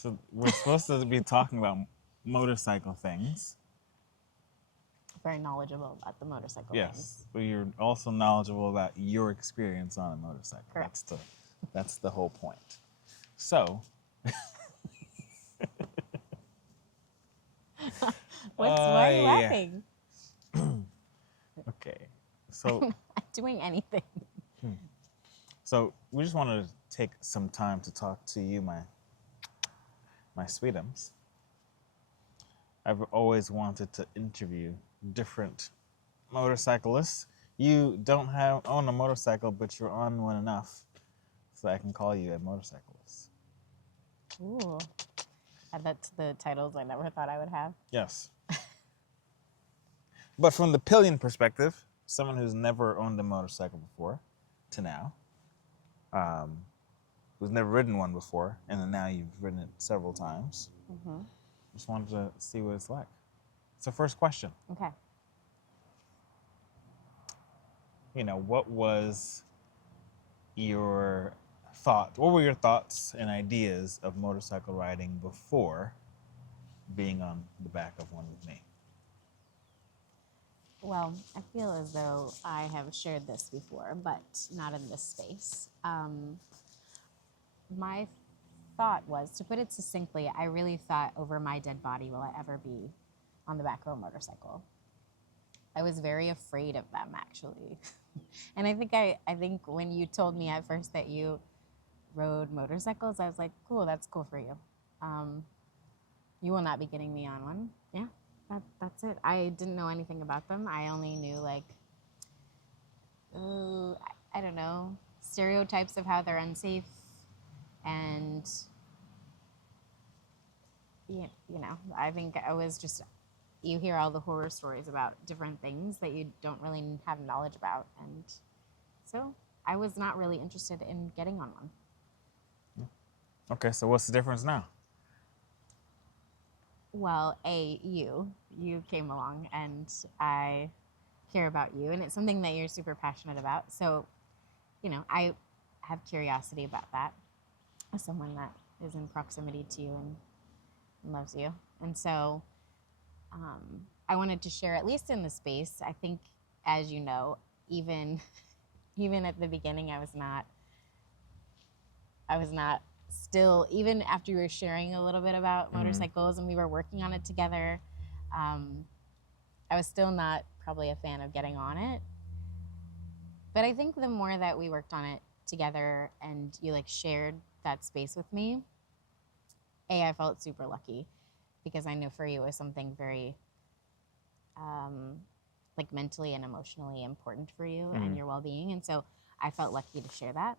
So we're supposed to be talking about motorcycle things. Very knowledgeable about the motorcycle Yes, things. but you're also knowledgeable about your experience on a motorcycle. Correct. That's the whole point. So, Why are you yeah. laughing? Okay. So, Not doing anything. so we just wanted to take some time to talk to you, my sweetums. I've always wanted to interview different motorcyclists. You don't own a motorcycle, but you're on one enough, so I can call you a motorcyclist. Ooh. Add that to the titles I never thought I would have. Yes. But from the Pillion perspective, someone who's never owned a motorcycle before to now, who's never ridden one before, and then now you've ridden it several times, just wanted to see what it's like. So first question, Okay. what was your thought? What were your thoughts and ideas of motorcycle riding before being on the back of one with me? Well, I feel as though I have shared this before, but not in this space. My thought was, to put it succinctly, I really thought, over my dead body, will I ever be on the back of a motorcycle? I was very afraid of them, actually. And I think when you told me at first that you rode motorcycles, I was like, cool, that's cool for you. You will not be getting me on one. Yeah, that's it. I didn't know anything about them. I only knew, like, I don't know, stereotypes of how they're unsafe. And, I think I was just, you hear all the horror stories about different things that you don't really have knowledge about. And so I was not really interested in getting on one. Okay, so what's the difference now? Well, you came along, and I care about you, and it's something that you're super passionate about. So, I have curiosity about that as someone that is in proximity to you and loves you. And so I wanted to share, at least in the space. I think, as you know, even at the beginning, I was not still, even after you were sharing a little bit about motorcycles and we were working on it together, I was still not probably a fan of getting on it. But I think the more that we worked on it together and you shared that space with me, I felt super lucky, because I know for you it was something very mentally and emotionally important for you and your well-being. And so I felt lucky to share that.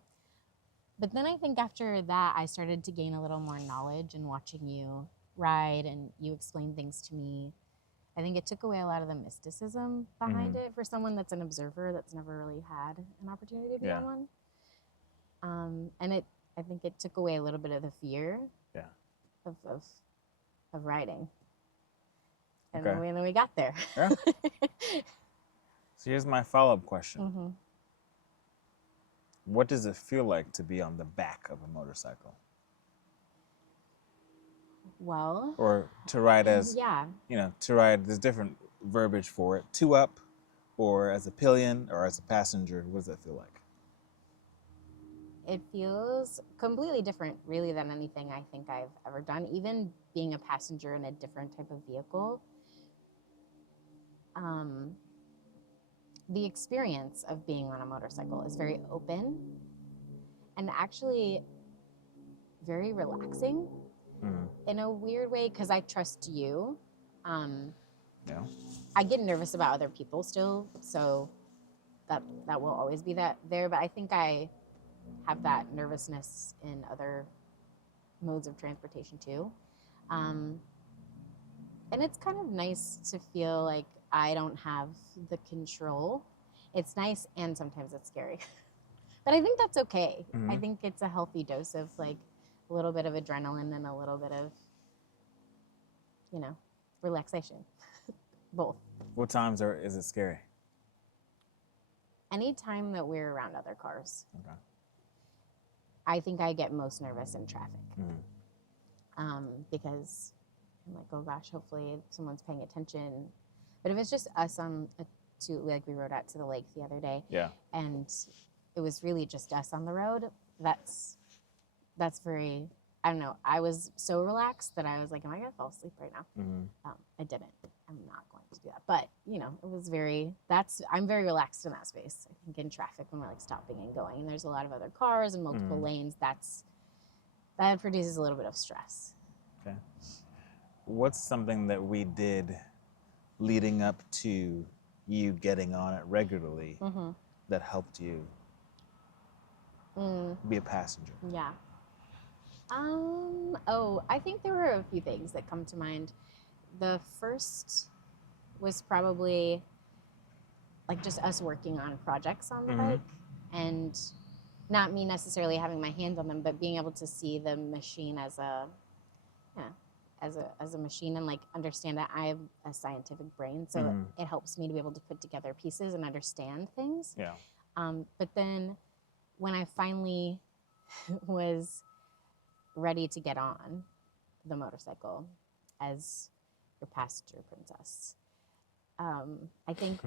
But then I think after that, I started to gain a little more knowledge, and watching you ride and you explain things to me, I think it took away a lot of the mysticism behind it for someone that's an observer that's never really had an opportunity to be on one. And I think it took away a little bit of the fear of riding. And then we got there. Yeah. So here's my follow-up question. What does it feel like to be on the back of a motorcycle? Well, or to ride as, to ride, there's different verbiage for it. Two up, or as a pillion, or as a passenger. What does that feel like? It feels completely different, really, than anything I think I've ever done. Even being a passenger in a different type of vehicle, the experience of being on a motorcycle is very open and actually very relaxing in a weird way, because I trust you. I get nervous about other people still, so that will always be there. But I think I have that nervousness in other modes of transportation too. And it's kind of nice to feel like I don't have the control. It's nice, and sometimes it's scary. But I think that's okay. I think it's a healthy dose of a little bit of adrenaline and a little bit of, relaxation. Both. What times is it scary? Anytime that we're around other cars. Okay. I think I get most nervous in traffic. because I'm like, oh gosh, hopefully someone's paying attention. But if it's just us on like we rode out to the lake the other day, Yeah. and it was really just us on the road, that's very, I don't know. I was so relaxed that I was like, am I going to fall asleep right now? I didn't. I'm not going to do that. But, it was I'm very relaxed in that space. I think in traffic when we're like stopping and going, and there's a lot of other cars and multiple lanes, that produces a little bit of stress. Okay. What's something that we did leading up to you getting on it regularly that helped you be a passenger? Yeah. I think there were a few things that come to mind. The first was probably like just us working on projects on the bike, and not me necessarily having my hands on them, but being able to see the machine as a machine and like understand that I have a scientific brain, so it helps me to be able to put together pieces and understand things. Yeah. But then when I finally was ready to get on the motorcycle as your passenger princess, I think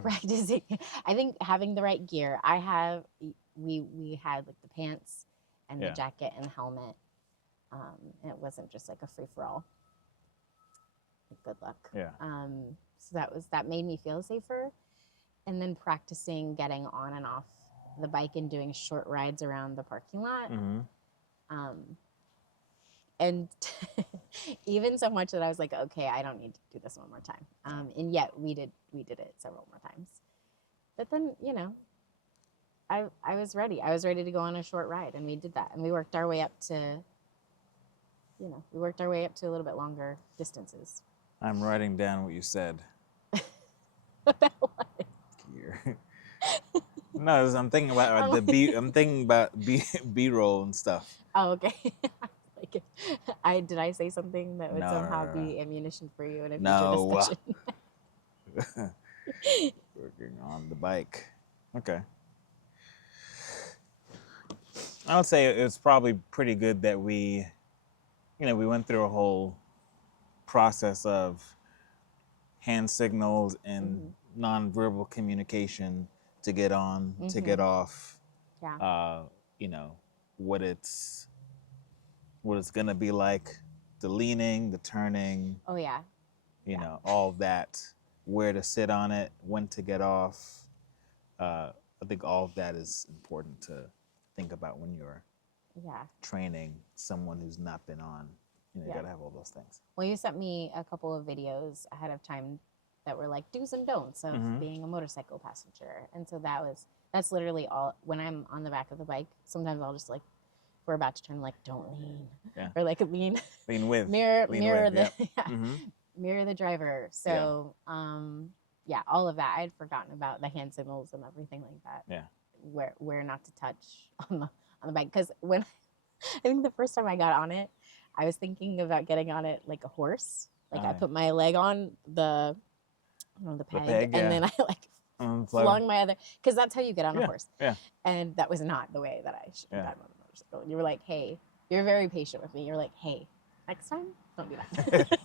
having the right gear. We had like the pants and the jacket and the helmet, and it wasn't just like a free for all. Like, good luck. Yeah. So that made me feel safer, and then practicing getting on and off the bike and doing short rides around the parking lot. And even so much that I was like, okay, I don't need to do this one more time. And yet we did it several more times. But then, I was ready. I was ready to go on a short ride, and we did that. And we worked our way up to a little bit longer distances. I'm writing down what you said. What? Gear. No, I'm thinking about I'm thinking about B-roll and stuff. Oh, okay. Did I say something that would somehow be ammunition for you in a future discussion? Working on the bike. Okay. I would say it was probably pretty good that we went through a whole process of hand signals and nonverbal communication to get on, to get off. Yeah. What it's gonna be like, the leaning, the turning. Oh yeah. All of that, where to sit on it, when to get off. I think all of that is important to think about when you're training someone who's not been on. You gotta have all those things. Well, you sent me a couple of videos ahead of time that were like do's and don'ts of being a motorcycle passenger, and so that's literally all. When I'm on the back of the bike, sometimes I'll just like, we're about to turn, like, don't lean, or like lean with mirror the yep. mirror the driver. So all of that. I had forgotten about the hand signals and everything like that. Yeah. Where not to touch on the bike, because when I think the first time I got on it, I was thinking about getting on it like a horse. Like I put my leg on the peg, and then I like flung my other, because that's how you get on a horse. Yeah. And that was not the way that I should have gotten on a motorcycle. And you were like, hey, you're very patient with me. You're like, hey, next time, don't do that.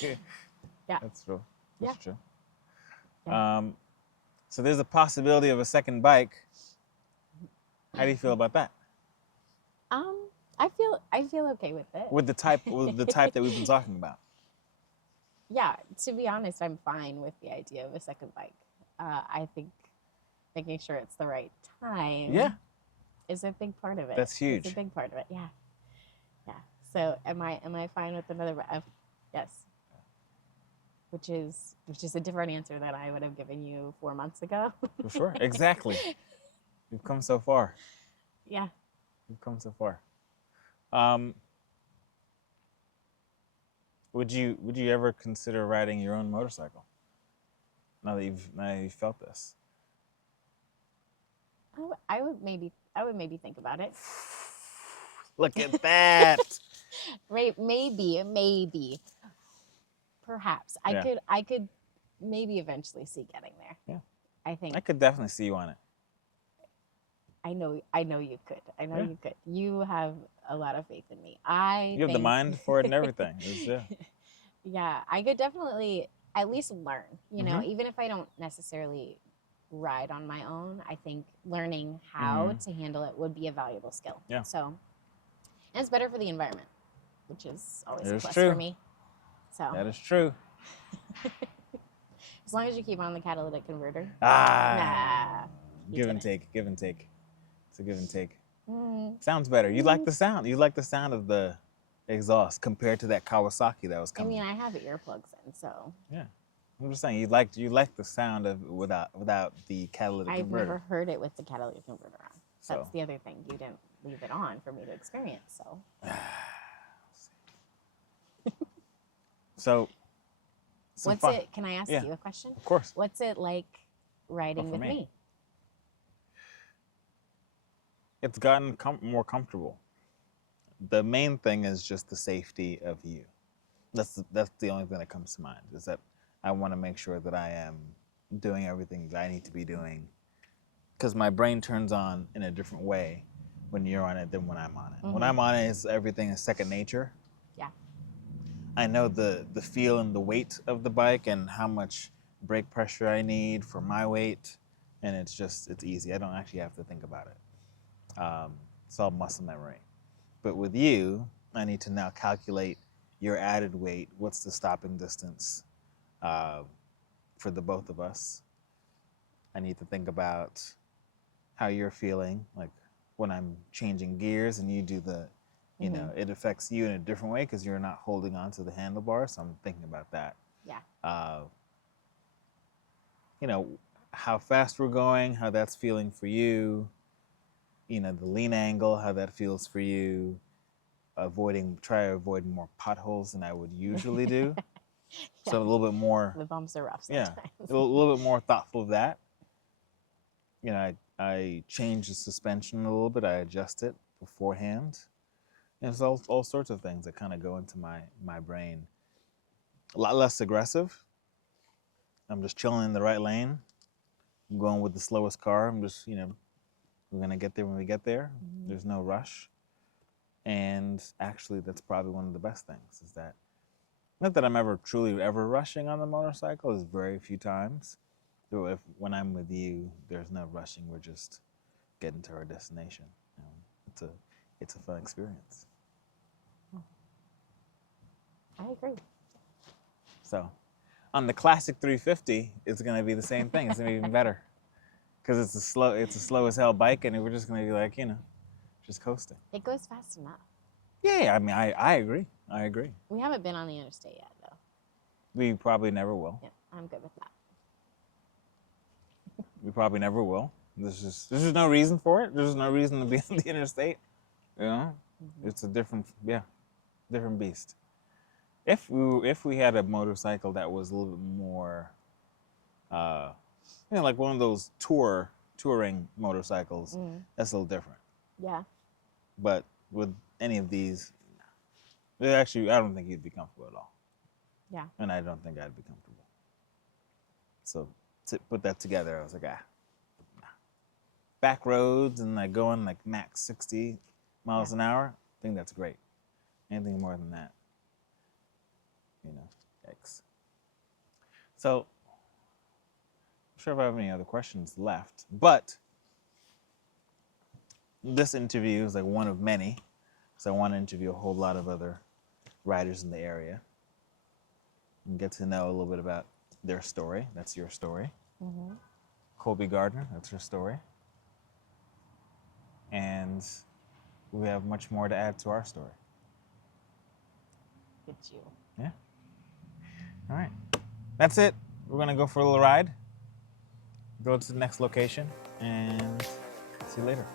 Yeah. That's true. That's true. Yeah. So there's a possibility of a second bike. How do you feel about that? I feel okay with it. With the type that we've been talking about. Yeah, to be honest, I'm fine with the idea of a second bike. I think making sure it's the right time is a big part of it. That's huge. It's a big part of it. Yeah. Yeah. So am I fine with another? Yes. Which is a different answer than I would have given you 4 months ago. For sure. Exactly. You've come so far. Yeah. You've come so far. Would you ever consider riding your own motorcycle? Now that you've felt this. I would maybe think about it. Look at that. Right? Maybe. Perhaps I could maybe eventually see getting there. Yeah. I think I could definitely see you on it. I know you could. I know Yeah. you could. You have a lot of faith in me. You have the mind for it and everything. Yeah. Yeah, I could definitely at least learn, you know, Mhm. even if I don't necessarily ride on my own, I think learning how to handle it would be a valuable skill. Yeah. So, and it's better for the environment, which is always That a is plus true. for me. So, That is true. as long as you keep on the catalytic converter. Ah. you Give and didn't. take. Give and take. It's a give and take. Mm, Sounds better. You like the sound. You like the sound of the exhaust compared to that Kawasaki that was I coming. mean, I have earplugs in, so Yeah. I'm just saying you like the sound of without the catalytic I've converter. never heard it with the catalytic converter on. That's So. the other thing. You didn't leave it on for me to experience, so. So. some What's fun. it? Can I ask Yeah. you a question? Of course. What's it like riding for with me? me? It's gotten more comfortable. The main thing is just the safety of you. That's the only thing that comes to mind, is that I want to make sure that I am doing everything that I need to be doing, because my brain turns on in a different way when you're on it than when I'm on it. When I'm on it, everything is second nature. Yeah. I know the feel and the weight of the bike and how much brake pressure I need for my weight, and it's easy. I don't actually have to think about it. It's all muscle memory. But with you, I need to now calculate your added weight. What's the stopping distance for the both of us? I need to think about how you're feeling, like when I'm changing gears and you do you know, it affects you in a different way because you're not holding on to the handlebar. So I'm thinking about that. Yeah. You know, how fast we're going, how that's feeling for you. You know, the lean angle, how that feels for you. Try to avoid more potholes than I would usually do. Yeah. So a little bit more. The bumps are rough sometimes. Yeah, a little bit more thoughtful of that. You know, I change the suspension a little bit. I adjust it beforehand. And it's all sorts of things that kind of go into my brain. A lot less aggressive. I'm just chilling in the right lane. I'm going with the slowest car. I'm just, you know, we're going to get there when we get there. There's no rush. And actually, that's probably one of the best things, is that, not that I'm ever truly ever rushing on the motorcycle, is very few times. So when I'm with you, there's no rushing. We're just getting to our destination. It's a fun experience. I agree. So, on the classic 350, it's gonna be the same thing. It's gonna be even better, because it's a slow as hell bike, and we're just gonna be like, you know, just coasting. It goes fast enough. Yeah, I mean, I agree. I agree. We haven't been on the interstate yet, though. We probably never will. Yeah, I'm good with that. We probably never will. There's just no reason for it. There's no reason to be on the interstate. You know, it's a different beast. If we had a motorcycle that was a little bit more, you know, like one of those touring motorcycles, that's a little different. Yeah. But with any of these, actually, I don't think you'd be comfortable at all. Yeah. And I don't think I'd be comfortable. So to put that together, I was like, nah. Back roads and like going like max 60 miles an hour, I think that's great. Anything more than that, you know, yikes. So, I'm sure if I have any other questions left, but this interview is like one of many, so I want to interview a whole lot of other riders in the area and get to know a little bit about their story. That's your story. Colby Gardner, that's her story. And we have much more to add to our story. It's you. Yeah. All right. That's it. We're going to go for a little ride, go to the next location, and see you later.